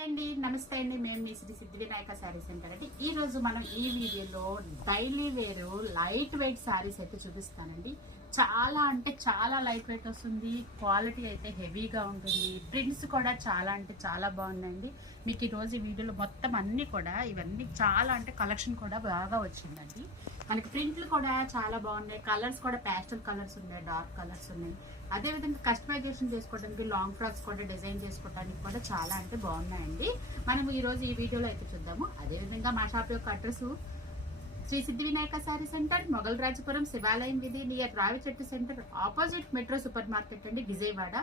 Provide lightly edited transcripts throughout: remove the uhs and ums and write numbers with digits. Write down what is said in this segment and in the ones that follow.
నమస్తే అండి. మేము మీ శ్రీ సిద్ధి వినాయక శారీ సెంటర్ అండి. ఈ రోజు మనం ఈ వీడియోలో daily wear light weight sarees అయితే చూపిస్తానండి. చాలా అంటే చాలా లైట్ వెయిట్ వస్తుంది, క్వాలిటీ అయితే హెవీగా ఉంటుంది, ప్రింట్స్ కూడా చాలా అంటే చాలా బాగున్నాయండి. మీకు ఈరోజు ఈ వీడియోలో మొత్తం అన్నీ కూడా ఇవన్నీ చాలా అంటే కలెక్షన్ కూడా బాగా వచ్చిందండి. మనకి ప్రింట్లు కూడా చాలా బాగున్నాయి, కలర్స్ కూడా ప్యాస్టల్ కలర్స్ ఉన్నాయి, డార్క్ కలర్స్ ఉన్నాయి. అదేవిధంగా కస్టమైజేషన్ చేసుకోవడానికి లాంగ్ ఫ్రాక్స్ కూడా డిజైన్ చేసుకోవడానికి కూడా చాలా అంటే బాగున్నాయండి. మనం ఈరోజు ఈ వీడియోలో అయితే చూద్దాము. అదేవిధంగా మా షాప్ యొక్క అడ్రస్ శ్రీ సిద్ధి వినాయక శారీ సెంటర్, మొగల్ రాజపురం, శివాలయం వీధి, నియర్ రావి చెట్టు centre, opposite metro super market అండి, విజయవాడ.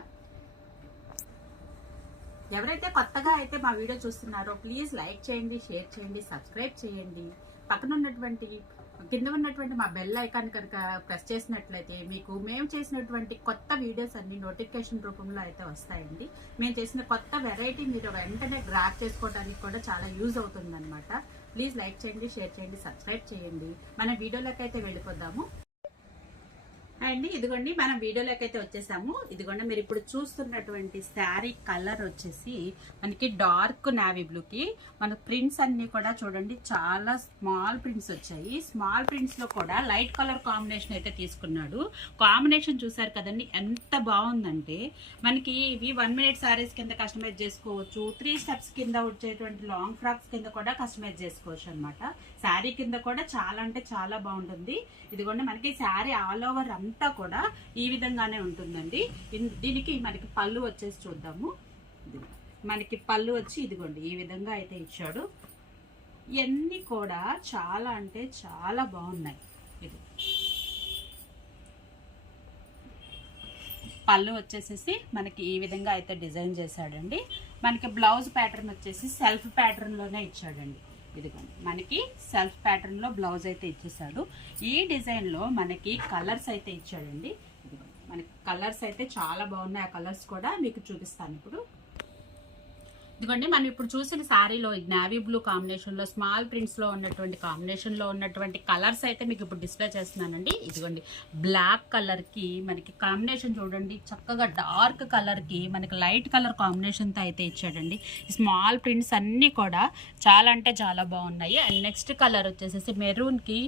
ఎవరైతే కొత్తగా అయితే మా వీడియో చూస్తున్నారో ప్లీజ్ లైక్ చేయండి, షేర్ చేయండి, సబ్స్క్రైబ్ చేయండి. పక్కన ఉన్నటువంటి కింద ఉన్నటువంటి మా బెల్ ఐకాన్ కనుక ప్రెస్ చేసినట్లయితే మీకు మేము చేసినటువంటి కొత్త వీడియోస్ అన్ని నోటిఫికేషన్ రూపంలో అయితే వస్తాయండి. మేము చేసిన కొత్త వెరైటీ మీరు వెంటనే గ్రాప్ చేసుకోవడానికి కూడా చాలా యూజ్ అవుతుందన్నమాట. ప్లీజ్ లైక్ చేయండి, షేర్ చేయండి, సబ్స్క్రైబ్ చేయండి. మన వీడియోలోకి అయితే వెళ్ళిపోదాము అండి. ఇదిగోండి మనం వీడియోలోకి అయితే వచ్చేసాము. ఇదిగోండి మీరు ఇప్పుడు చూస్తున్నటువంటి శారీ కలర్ వచ్చేసి మనకి డార్క్ నావీ బ్లూకి మన ప్రింట్స్ అన్ని కూడా చూడండి చాలా స్మాల్ ప్రింట్స్ వచ్చాయి. స్మాల్ ప్రింట్స్ లో కూడా లైట్ కలర్ కాంబినేషన్ అయితే తీసుకున్నాడు. కాంబినేషన్ చూసారు కదండి ఎంత బాగుందంటే మనకి ఇవి 1 minute శారీస్ కింద కస్టమైజ్ చేసుకోవచ్చు, 3 steps కింద వచ్చేటువంటి లాంగ్ ఫ్రాక్స్ కింద కూడా కస్టమైజ్ చేసుకోవచ్చు అనమాట. శారీ కింద కూడా చాలా అంటే చాలా బాగుంటుంది. ఇదిగోండి మనకి శారీ ఆల్ ఓవర్ అంతా కూడా ఈ విధంగానే ఉంటుందండి. దీనికి మనకి పళ్ళు వచ్చేసి చూద్దాము. మనకి పళ్ళు వచ్చి ఇదిగోండి ఈ విధంగా అయితే ఇచ్చాడు. ఇవన్నీ కూడా చాలా అంటే చాలా బాగున్నాయి. ఇది పళ్ళు వచ్చేసేసి మనకి ఈ విధంగా అయితే డిజైన్ చేశాడండి. మనకి బ్లౌజ్ ప్యాటర్న్ వచ్చేసి సెల్ఫ్ ప్యాటర్న్ లోనే ఇచ్చాడండి. ఇదిగోండి మనకి సెల్ఫ్ ప్యాటర్న్ లో బ్లౌజ్ అయితే ఇచ్చేసాడు. ఈ డిజైన్ లో మనకి కలర్స్ అయితే ఇచ్చాడండి. ఇదిగోండి మనకి కలర్స్ అయితే చాలా బాగున్నాయి. ఆ కలర్స్ కూడా మీకు చూపిస్తాను ఇప్పుడు. ఇదిగోండి మనం ఇప్పుడు చూసిన శారీలో నావీ బ్లూ కాంబినేషన్ లో స్మాల్ ప్రింట్స్ లో ఉన్నటువంటి కాంబినేషన్ లో ఉన్నటువంటి కలర్స్ అయితే మీకు ఇప్పుడు డిస్ప్లే చేస్తున్నానండి. ఇదిగోండి బ్లాక్ కలర్ కి మనకి కాంబినేషన్ చూడండి, చక్కగా డార్క్ కలర్ కి మనకి లైట్ కలర్ కాంబినేషన్ తో అయితే ఇచ్చాడండి. స్మాల్ ప్రింట్స్ అన్ని కూడా చాలా అంటే చాలా బాగున్నాయి. అండ్ నెక్స్ట్ కలర్ వచ్చేసేసి మెరూన్ కి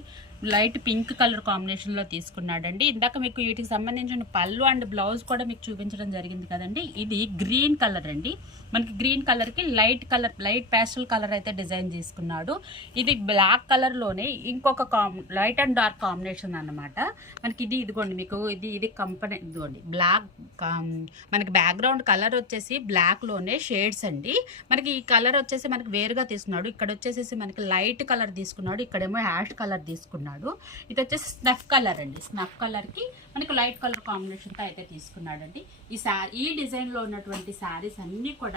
లైట్ పింక్ కలర్ కాంబినేషన్ లో తీసుకున్నాడండి. ఇందాక మీకు వీటికి సంబంధించిన పళ్ళు అండ్ బ్లౌజ్ కూడా మీకు చూపించడం జరిగింది కదండి. ఇది గ్రీన్ కలర్ అండి. మనకి గ్రీన్ కలర్ కి లైట్ ప్యాస్టల్ కలర్ అయితే డిజైన్ తీసుకున్నాడు. ఇది బ్లాక్ కలర్ లోనే ఇంకొక లైట్ అండ్ డార్క్ కాంబినేషన్ అన్నమాట. మనకి ఇదిగోండి మీకు ఇది కంపెనీ ఇదిగోండి బ్లాక్ మనకి బ్యాక్గ్రౌండ్ కలర్ వచ్చేసి బ్లాక్ లోనే షేడ్స్ అండి. మనకి ఈ కలర్ వచ్చేసి మనకి వేరుగా తీసుకున్నాడు. ఇక్కడ వచ్చేసి మనకి లైట్ కలర్ తీసుకున్నాడు, ఇక్కడేమో యాష్ కలర్ తీసుకున్నాడు. ఇది వచ్చేసి స్నఫ్ కలర్ అండి. స్నఫ్ కలర్ కి మనకి లైట్ కలర్ కాంబినేషన్ తో అయితే తీసుకున్నాడండి. ఈ డిజైన్ లో ఉన్నటువంటి శారీస్ అన్ని కూడా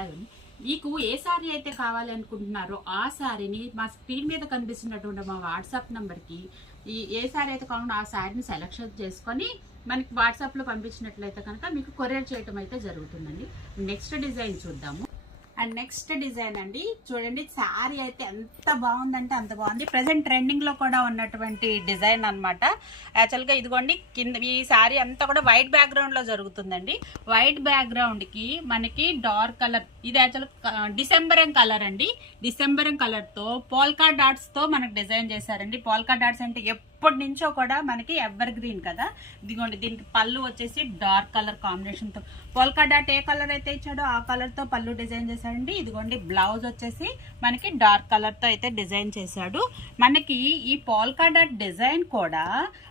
మీకు ఏ శారీ అయితే కావాలి అనుకుంటున్నారో ఆ శారీని మా స్క్రీన్ మీద కనిపిస్తున్నటువంటి మా వాట్సాప్ నెంబర్కి ఏ శారీ అయితే కావాలో ఆ శారీని సెలెక్షన్ చేసుకొని మనకి వాట్సాప్లో పంపించినట్లయితే కనుక మీకు కొరియర్ చేయటం అయితే జరుగుతుందండి. నెక్స్ట్ డిజైన్ చూద్దాము. అండ్ నెక్స్ట్ డిజైన్ అండి చూడండి, శారీ అయితే ఎంత బాగుందంటే అంత బాగుంది. ప్రెసెంట్ ట్రెండింగ్ లో కూడా ఉన్నటువంటి డిజైన్ అనమాట. యాక్చువల్గా ఇదిగోండి కింద ఈ శారీ అంతా కూడా వైట్ బ్యాక్గ్రౌండ్ లో జరుగుతుందండి. వైట్ బ్యాక్గ్రౌండ్ కి మనకి డార్క్ కలర్, ఇది యాక్చువల్ డిసెంబరం కలర్ అండి. డిసెంబరం కలర్ తో పోల్కా డాట్స్ తో మనకి డిజైన్ చేశారండి. పోల్కా డాట్స్ అంటే ఎప్పటి నుంచో కూడా మనకి ఎవర్ గ్రీన్ కదా. ఇదిగోండి దీనికి పళ్ళు వచ్చేసి డార్క్ కలర్ కాంబినేషన్ తో పోల్కా డాట్ ఏ కలర్ అయితే ఇచ్చాడో ఆ కలర్ తో పళ్ళు డిజైన్ చేశాడండి. ఇదిగోండి బ్లౌజ్ వచ్చేసి మనకి డార్క్ కలర్ తో అయితే డిజైన్ చేశాడు. మనకి ఈ పోల్కా డాట్ డిజైన్ కూడా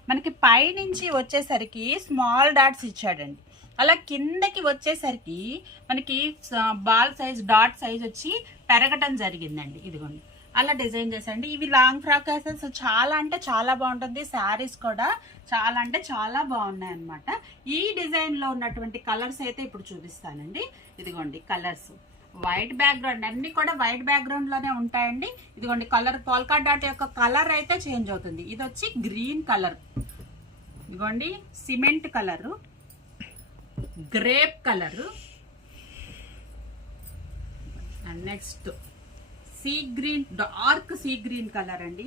మనకి పై నుంచి వచ్చేసరికి స్మాల్ డాట్స్ ఇచ్చాడండి. అలా కిందకి వచ్చేసరికి మనకి బాల్ సైజ్ డాట్ సైజ్ వచ్చి పెరగటం జరిగిందండి. ఇదిగోండి అలా డిజైన్ చేసండి. ఇవి లాంగ్ ఫ్రాక్ అయితే చాలా అంటే చాలా బాగుంటుంది. శారీస్ కూడా చాలా అంటే చాలా బాగున్నాయి అనమాట. ఈ డిజైన్ లో ఉన్నటువంటి కలర్స్ అయితే ఇప్పుడు చూపిస్తానండి. ఇదిగోండి కలర్స్ వైట్ బ్యాక్గ్రౌండ్ అన్ని కూడా వైట్ బ్యాక్గ్రౌండ్ లోనే ఉంటాయండి. ఇదిగోండి కలర్ పోల్కా డాట్ యొక్క కలర్ అయితే చేంజ్ అవుతుంది. ఇది వచ్చి గ్రీన్ కలర్, ఇదిగోండి cement colour, grape colour, and next sea green, dark sea green colour అండి.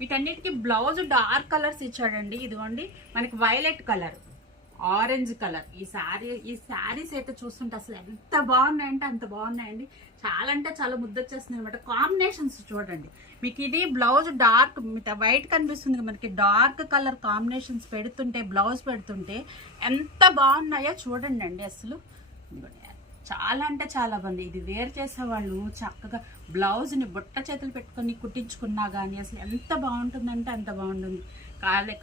వీటన్నిటికీ బ్లౌజ్ డార్క్ కలర్స్ ఇచ్చాడండి. ఇదిగోండి మనకి వైలెట్ కలర్, ఆరెంజ్ కలర్. ఈ శారీస్ అయితే చూస్తుంటే అసలు ఎంత బాగున్నాయంటే అంత బాగున్నాయండి. చాలా అంటే చాలా ముద్దొచ్చేస్తుంది అనమాట. కాంబినేషన్స్ చూడండి, మీకు ఇది బ్లౌజ్ డార్క్ వైట్ కనిపిస్తుంది, మనకి డార్క్ కలర్ కాంబినేషన్స్ పెడుతుంటే బ్లౌజ్ పెడుతుంటే ఎంత బాగున్నాయో చూడండి అండి. అసలు చాలా అంటే చాలా బాగుంది. ఇది వేర్ చేసేవాళ్ళు చక్కగా బ్లౌజ్ని బుట్ట చేతులు పెట్టుకొని కుట్టించుకున్నా కానీ అసలు ఎంత బాగుంటుందంటే అంత బాగుంటుంది.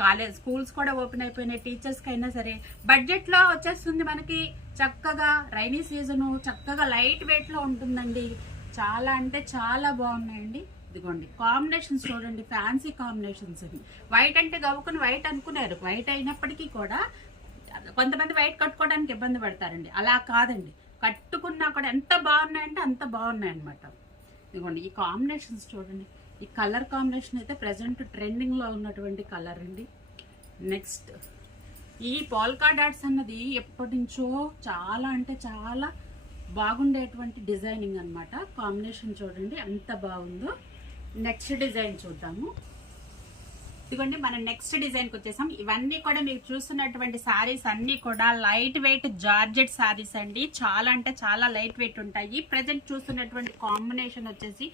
కాలేజ్ స్కూల్స్ కూడా ఓపెన్ అయిపోయినాయి, టీచర్స్కి అయినా సరే బడ్జెట్లో వచ్చేస్తుంది మనకి. చక్కగా రైనీ సీజను చక్కగా లైట్ వెయిట్లో ఉంటుందండి. చాలా అంటే చాలా బాగున్నాయండి. ఇదిగోండి కాంబినేషన్స్ చూడండి, ఫ్యాన్సీ కాంబినేషన్స్ అండి. వైట్ అంటే గవ్వుకుని వైట్ అనుకున్నారు, వైట్ అయినప్పటికీ కూడా కొంతమంది వైట్ కట్టుకోవడానికి ఇబ్బంది పడతారండి. అలా కాదండి, కట్టుకున్నా కూడా ఎంత బాగున్నాయంటే అంత బాగున్నాయి అనమాట. ఇదిగోండి ఈ కాంబినేషన్స్ చూడండి. ఈ కలర్ కాంబినేషన్ అయితే ప్రజెంట్ ట్రెండింగ్లో ఉన్నటువంటి కలర్ అండి. నెక్స్ట్ ఈ పోల్కా డాట్స్ అన్నది ఎప్పటి నుంచో చాలా అంటే చాలా బాగుండేటువంటి డిజైనింగ్ అనమాట. కాంబినేషన్ చూడండి ఎంత బాగుందో. నెక్స్ట్ డిజైన్ చూద్దాము. ఇదిగోండి మన నెక్స్ట్ డిజైన్కి వచ్చేసాం. ఇవన్నీ కూడా మీరు చూస్తున్నటువంటి శారీస్ అన్నీ కూడా లైట్ వెయిట్ జార్జెట్ శారీస్ అండి. చాలా అంటే చాలా లైట్ వెయిట్ ఉంటాయి. ప్రజెంట్ చూస్తున్నటువంటి కాంబినేషన్ వచ్చేసి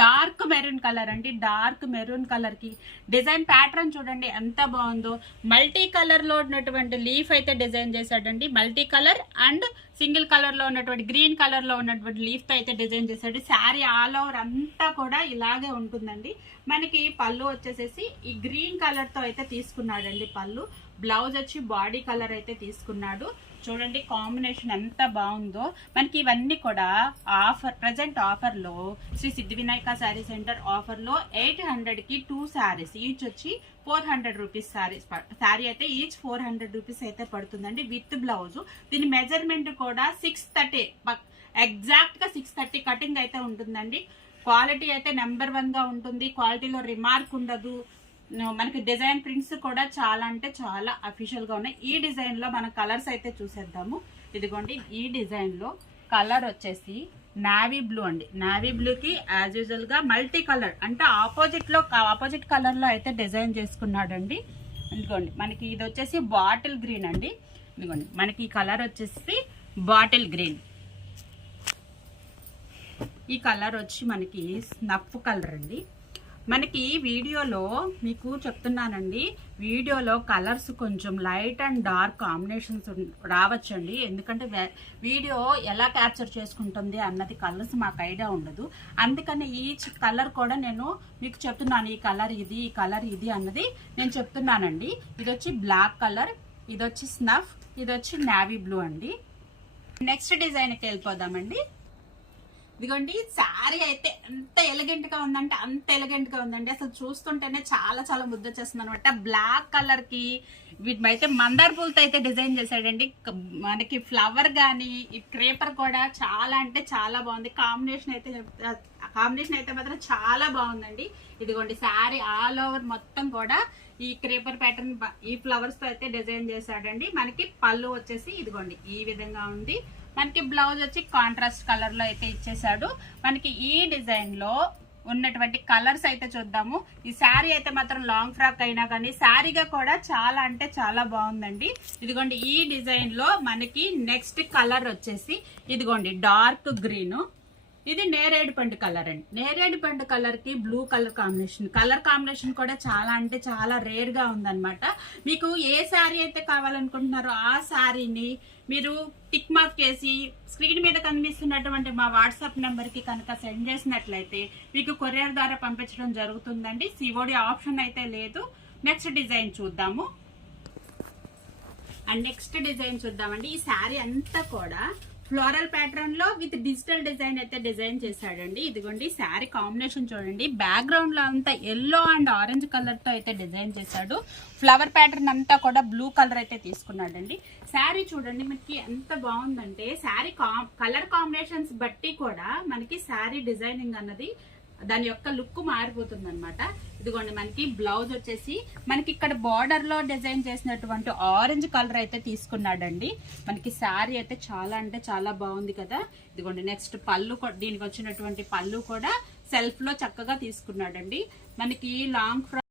డార్క్ మెరూన్ కలర్ అండి. డార్క్ మెరూన్ కలర్కి డిజైన్ ప్యాటర్న్ చూడండి ఎంత బాగుందో. మల్టీ కలర్లో ఉన్నటువంటి లీఫ్ అయితే డిజైన్ చేశాడండి. మల్టీ కలర్ అండ్ సింగిల్ కలర్లో ఉన్నటువంటి గ్రీన్ కలర్లో ఉన్నటువంటి లీఫ్తో అయితే డిజైన్ చేశాడు. శారీ ఆల్ ఓవర్ అంతా కూడా ఇలాగే ఉంటుందండి. మనకి పళ్ళు వచ్చేసేసి ఈ గ్రీన్ కలర్తో అయితే తీసుకున్నాడండి పళ్ళు. బ్లౌజ్ వచ్చి బాడీ కలర్ అయితే తీసుకున్నాడు. చూడండి కాంబినేషన్ ఎంత బాగుందో. మనకి ఇవన్నీ కూడా ఆఫర్, ప్రజెంట్ ఆఫర్లో శ్రీ సిద్ధి వినాయక శారీ సెంటర్ ఆఫర్లో 800కి 2 శారీస్, ఈచ్ వచ్చి 400 రూపీస్ శారీ అయితే ఈచ్ 400 రూపీస్ అయితే పడుతుందండి విత్ బ్లౌజ్. దీని మెజర్మెంట్ కూడా 630 ఎగ్జాక్ట్గా 630 కటింగ్ అయితే ఉంటుందండి. క్వాలిటీ అయితే నెంబర్ 1గా ఉంటుంది. క్వాలిటీలో రిమార్క్ ఉండదు. మనకి డిజైన్ ప్రింట్స్ కూడా చాలా అంటే చాలా అఫీషియల్గా ఉన్నాయి. ఈ డిజైన్లో మన కలర్స్ అయితే చూసేద్దాము. ఇదిగోండి ఈ డిజైన్లో కలర్ వచ్చేసి నావీ బ్లూ అండి. నావీ బ్లూకి యాజ్ యూజువల్గా మల్టీ కలర్ అంటే ఆపోజిట్ కలర్లో అయితే డిజైన్ చేసుకున్నాడండి. ఇదిగోండి మనకి ఇది వచ్చేసి బాటిల్ గ్రీన్ అండి. ఇదిగోండి మనకి ఈ కలర్ వచ్చేసి బాటిల్ గ్రీన్. ఈ కలర్ వచ్చి మనకి స్నఫ్ కలర్ అండి. మనకి వీడియోలో మీకు చెప్తున్నానండి, వీడియోలో కలర్స్ కొంచెం లైట్ అండ్ డార్క్ కాంబినేషన్స్ రావచ్చండి. ఎందుకంటే వీడియో ఎలా క్యాప్చర్ చేసుకుంటుంది అన్నది కలర్స్ మాకు ఐడియా ఉండదు. అందుకని ఈ కలర్ కూడా నేను మీకు చెప్తున్నాను. ఈ కలర్ ఇది, ఈ కలర్ ఇది అన్నది నేను చెప్తున్నానండి. ఇది వచ్చి బ్లాక్ కలర్, ఇది వచ్చి స్నఫ్, ఇది వచ్చి నావీ బ్లూ అండి. నెక్స్ట్ డిజైన్కి వెళ్ళిపోదామండి. ఇదిగోండి శారీ అయితే ఎంత ఎలిగెంట్ గా ఉందంటే అంత ఎలిగెంట్ గా ఉందండి. అసలు చూస్తుంటేనే చాలా చాలా ముద్ద చేస్తుంది అనమాట. బ్లాక్ కలర్ కి వీటిమైతే మందార పూలతో అయితే డిజైన్ చేశాడండి. మనకి ఫ్లవర్ గానీ ఈ క్రేపర్ కూడా చాలా అంటే చాలా బాగుంది. కాంబినేషన్ అయితే మాత్రం చాలా బాగుందండి. ఇదిగోండి శారీ ఆల్ ఓవర్ మొత్తం కూడా ఈ క్రేపర్ ప్యాటర్న్ ఈ ఫ్లవర్స్ తో అయితే డిజైన్ చేశాడండి. మనకి పళ్ళు వచ్చేసి ఇదిగోండి ఈ విధంగా ఉంది. మనకి బ్లౌజ్ వచ్చి కాంట్రాస్ట్ కలర్ లో అయితే ఇచ్చేసాడు. మనకి ఈ డిజైన్ లో ఉన్నటువంటి కలర్స్ అయితే చూద్దాము. ఈ శారీ అయితే మాత్రం లాంగ్ ఫ్రాక్ అయినా కానీ శారీగా కూడా చాలా అంటే చాలా బాగుందండి. ఇదిగోండి ఈ డిజైన్ లో మనకి నెక్స్ట్ కలర్ వచ్చేసి ఇదిగోండి డార్క్ గ్రీన్. ఇది నేరేడు పండు కలర్ అండి. నేరేడు పండు కలర్ కి బ్లూ కలర్ కాంబినేషన్ కూడా చాలా అంటే చాలా రేర్ గా ఉందన్నమాట. మీకు ఏ శారీ అయితే కావాలనుకుంటున్నారో ఆ శారీని మీరు టిక్ మార్క్ చేసి స్క్రీన్ మీద కనిపిస్తున్నటువంటి మా వాట్సాప్ నెంబర్ కి కనుక సెండ్ చేసినట్లయితే మీకు కొరియర్ ద్వారా పంపించడం జరుగుతుందండి. సిఓడి ఆప్షన్ అయితే లేదు. నెక్స్ట్ డిజైన్ చూద్దాము. నెక్స్ట్ డిజైన్ చూద్దామండి. ఈ శారీ అంతా కూడా ఫ్లోరల్ ప్యాటర్న్ లో విత్ డిజిటల్ డిజైన్ అయితే డిజైన్ చేశాడండి. ఇదిగోండి శారీ కాంబినేషన్ చూడండి. బ్యాక్గ్రౌండ్ లో అంతా ఎల్లో అండ్ ఆరెంజ్ కలర్ తో అయితే డిజైన్ చేశాడు. ఫ్లవర్ ప్యాటర్న్ అంతా కూడా బ్లూ కలర్ అయితే తీసుకున్నాడండి. శారీ చూడండి మనకి ఎంత బాగుందంటే శారీ కలర్ కాంబినేషన్స్ బట్టి కూడా మనకి శారీ డిజైనింగ్ అన్నది దాని యొక్క లుక్ మారిపోతుంది అనమాట. ఇదిగోండి మనకి బ్లౌజ్ వచ్చేసి మనకి ఇక్కడ బార్డర్ లో డిజైన్ చేసినటువంటి ఆరెంజ్ కలర్ అయితే తీసుకున్నాడండి. మనకి శారీ అయితే చాలా అంటే చాలా బాగుంది కదా. ఇదిగోండి నెక్స్ట్ పళ్ళు, దీనికి వచ్చినటువంటి పళ్ళు కూడా సెల్ఫ్ లో చక్కగా తీసుకున్నాడండి. మనకి లాంగ్